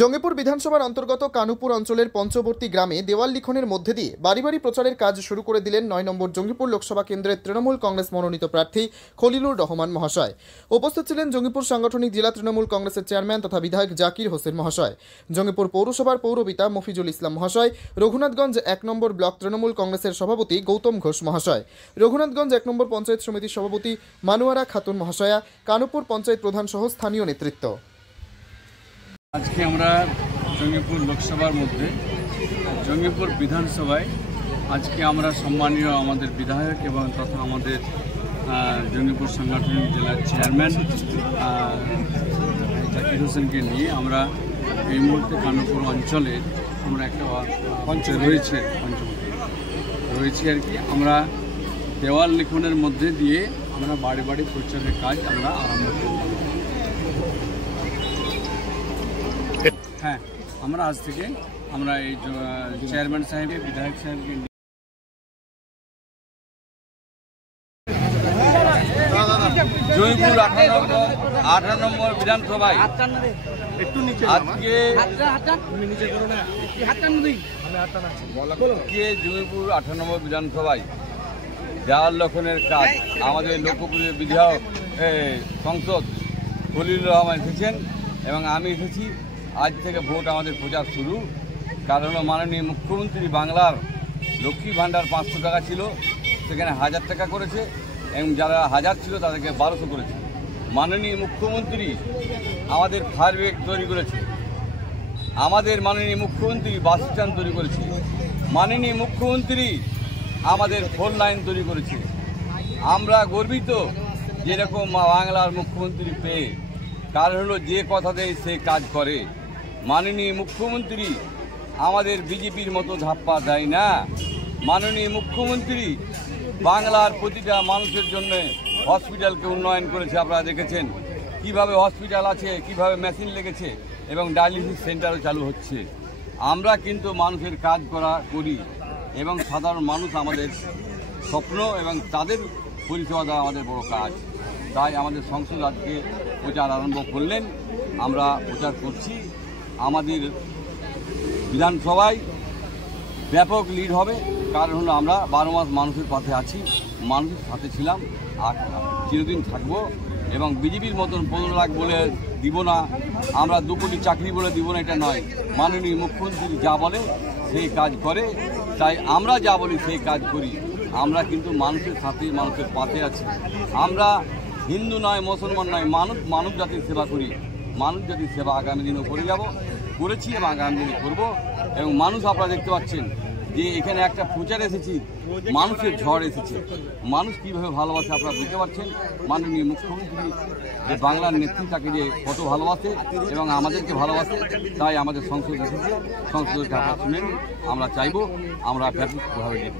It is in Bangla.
জঙ্গিপুর বিধানসভার অন্তর্গত কানুপুর অঞ্চলের পঞ্চবর্তী গ্রামে দেওয়াল লিখনের মধ্যে দিয়ে বাড়ি বাড়ি প্রচারের কাজ শুরু করে দিলেন ৯ নম্বর জঙ্গিপুর লোকসভা কেন্দ্রের তৃণমূল কংগ্রেস মনোনীত প্রার্থী খলিলুর রহমান মহাশয়। উপস্থিত ছিলেন জঙ্গিপুর সাংগঠনিক জেলা তৃণমূল কংগ্রেসের চেয়ারম্যান তথা বিধায়ক জাকির হোসেন মহাশয়, জঙ্গিপুর পৌরসভার পৌরপিতা মফিজুল ইসলাম মহাশয়, রঘুনাথগঞ্জ ১ নম্বর ব্লক তৃণমূল কংগ্রেসের সভাপতি গৌতম ঘোষ মহাশয়, রঘুনাথগঞ্জ ১ নম্বর পঞ্চায়েত সমিতির সভাপতি মানুয়ারা খাতুন মহাশয়া, কানুপুর পঞ্চায়েত প্রধান সহ স্থানীয় নেতৃত্ব। আজকে আমরা জঙ্গিপুর লোকসভার মধ্যে জঙ্গিপুর বিধানসভায় আজকে আমরা সম্মানীয় আমাদের বিধায়ক এবং তথা আমাদের জঙ্গিপুর সাংগঠনিক জেলার চেয়ারম্যান জাকির হোসেনকে নিয়ে আমরা এই মুহূর্তে কানুপুর অঞ্চলে আমরা একটা পঞ্চায়েত রয়েছে আর কি। আমরা দেওয়াল লিখনের মধ্যে দিয়ে আমরা বাড়ি বাড়ি প্রচারের কাজ আমরা আরম্ভ করলাম। হ্যাঁ, আমরা আজ থেকে আমরা এই চেয়ারম্যান সাহেবের বিধায়ক সাহেবকে জয়পুর 18 নম্বর বিধানসভায় আজকে জয়পুর 18 নম্বর বিধানসভায় দেওয়াল লিখনের কাজ আমাদের লোকপ্রিয় বিধায়ক সংসদ খলিলুর রহমান এসেছেন এবং আমি এসেছি। আজ থেকে ভোট আমাদের প্রচার শুরু। কারণ মাননীয় মুখ্যমন্ত্রী বাংলার লক্ষ্মী ভাণ্ডার 500 টাকা ছিল, সেখানে 1000 টাকা করেছে এবং যারা 1000 ছিল তাদেরকে 1200 করেছে। মাননীয় মুখ্যমন্ত্রী আমাদের ফায়ার ব্রিগেড তৈরি করেছে, আমাদের মাননীয় মুখ্যমন্ত্রী বাস স্ট্যান্ড তৈরি করেছে, মাননীয় মুখ্যমন্ত্রী আমাদের ফোন লাইন তৈরি করেছে। আমরা গর্বিত যেরকম বাংলার মুখ্যমন্ত্রী পেয়ে, কারণ হলো যে কথা দেয় সে কাজ করে। মাননীয় মুখ্যমন্ত্রী আমাদের বিজেপির মতো ধাপ্পা দেয় না। মাননীয় মুখ্যমন্ত্রী বাংলার প্রতিটা মানুষের জন্য হসপিটালকে উন্নয়ন করেছে। আপনারা দেখেছেন কিভাবে হসপিটাল আছে, কিভাবে মেশিন লেগেছে এবং ডায়ালিসিস সেন্টারও চালু হচ্ছে। আমরা কিন্তু মানুষের কাজ করি এবং সাধারণ মানুষ আমাদের স্বপ্ন এবং তাদের পরিষেবা দেওয়া আমাদের বড় কাজ। তাই আমাদের সংসদ আজকে প্রচার আরম্ভ করলেন, আমরা প্রচার করছি। আমাদের বিধানসভায় ব্যাপক লিড হবে, কারণ হলো আমরা 12 মাস মানুষের পথে আছি, মানুষের সাথে ছিলাম আর চিরদিন থাকবো। এবং বিজেপির মতন 15 লাখ বলে দিব না, আমরা 2 কোটি চাকরি বলে দিব না, এটা নয়। মাননীয় মুখ্যমন্ত্রী যা বলে সেই কাজ করে, তাই আমরা যা বলি সেই কাজ করি। আমরা কিন্তু মানুষের সাথে মানুষের পাশে আছি। আমরা হিন্দু নয়, মুসলমান নয়, মানব জাতির সেবা করি। মানব জাতির সেবা আগামী দিনেও করেছি এবং আগামী দিনে করব। এবং মানুষ আপনারা দেখতে পাচ্ছেন যে এখানে একটা প্রচার এসেছি, মানুষের ঝড় এসেছে। মানুষ কীভাবে ভালোবাসে আপনারা বুঝতে পারছেন। মাননীয় মুখ্যমন্ত্রী যে বাংলার নেত্রী তাকে যে কত ভালোবাসে এবং আমাদেরকে ভালোবাসে, তাই আমাদের সংসদ এসেছে। সংসদের কথা শুনেন, আমরা চাইব আমরা ব্যাপকভাবে নেব।